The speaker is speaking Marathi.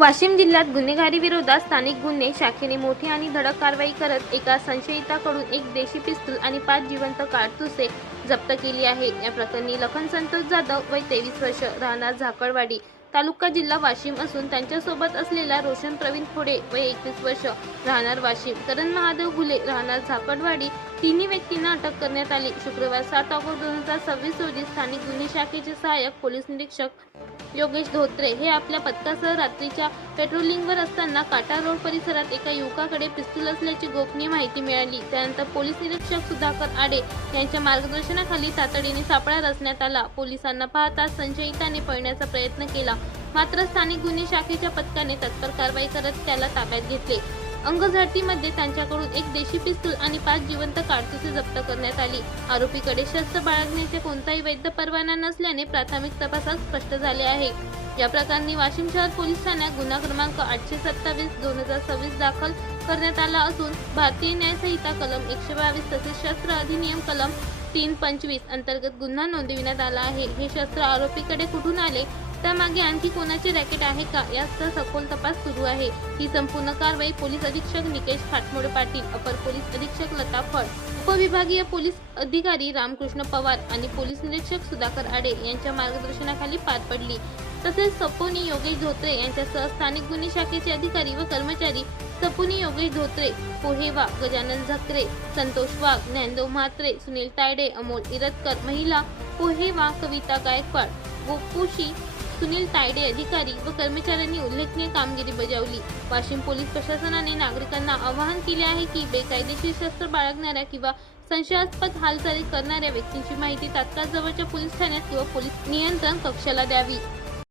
वाशिम जिल्ह्यात गुन्हेगारी विरोधात स्थानिक गुन्हे शाखेने मोठी आणि धडक कारवाई करत एका संशयिताकडून एक देशी पिस्तूल आणि 5 जिवंत कारतुसे जप्त केली आहे। या प्रकरणी लखन संतोष जाधव वय 23 वर्ष राहणार झाकळवाडी तालुका जिल्हा वाशिम असून त्यांच्यासोबत असलेला रोशन प्रवीण खोडे वय 21 वर्ष राहणार वाशिम, करण महादेव घुले राहणार झाकळवाडी तिन्ही व्यक्तींना अटक करण्यात आली। शुक्रवार 7 ऑगस्ट 2026 रोजी स्थानिक गुन्हे शाखेचे सहाय्यक पोलीस निरीक्षक योगेश धोत्रे हे आपल्या पथकासह रात्रीच्या पेट्रोलिंगवर असताना काटा रोड परिसरात एका युवकाकडे पिस्तूल असल्याची गोपनीय माहिती मिळाली। त्यानंतर पोलीस निरीक्षक सुधाकर आडे यांच्या मार्गदर्शनाखाली तातडीने सापळा रचण्यात आला। पोलिसांना पाहताच संशयिताने पळण्याचा प्रयत्न केला, मात्र स्थानिक गुन्हे शाखेच्या पथकाने तत्पर कारवाई करत त्याला ताब्यात घेतले। अंगझडतीमध्ये त्यांच्याकडून एक देशी पिस्तूल आणि 5 जिवंत कारतुसे जप्त करण्यात आली। आरोपीकडे शस्त्र बाळगण्याचे कोणताही वैध परवाना नसल्याने प्राथमिक तपासात स्पष्ट झाले आहे। या प्रकरणी वाशिम शहर पोलीस ठाण्यात गुन्हा क्रमांक 827/2026 दाखल करण्यात आला असून भारतीय न्याय संहिता कलम 122 तसेच शस्त्र अधिनियम कलम 325 अंतर्गत गुन्हा नोंदविण्यात आला आहे। हे शस्त्र आरोपीकडे कुठून आले, त्यामागे आणखी कोणाचे रॅकेट आहे का, याचा सखोल तपास सुरू आहे। ही संपूर्ण कारवाई पोलीस अधीक्षक निकेश खाटमोडे पाटील, अपर पोलीस अधीक्षक लता फड, उपविभागीय पोलीस अधिकारी रामकृष्ण पवार आणि पोलीस निरीक्षक सुधाकर आडे यांच्या मार्गदर्शनाखाली पार पडली। तसेच सपोनी योगेश धोत्रे यांच्यासह स्थानिक गुन्हे शाखेचे अधिकारी व कर्मचारी सपोनी योगेश धोत्रे, पोहेवा गजानन झकरे, संतोष वाघ, ज्ञानदेव म्हात्रे, सुनील तायडे, अमोल इरतकर, महिला पोहेवा कविता गायकवाड, गोपुशी सुनील तायडे अधिकारी व कर्मचाऱ्यांनी उल्लेखनीय कामगिरी बजावली। वाशिम पोलीस प्रशासनाने नागरिकांना आवाहन केले आहे की बेकायदेशीर शस्त्र बाळगणाऱ्या किंवा संशयास्पद हालचाली करणाऱ्या व्यक्तींची माहिती तात्काळ जवळच्या पोलीस ठाण्यात किंवा पोलीस नियंत्रण कक्षाला द्यावी।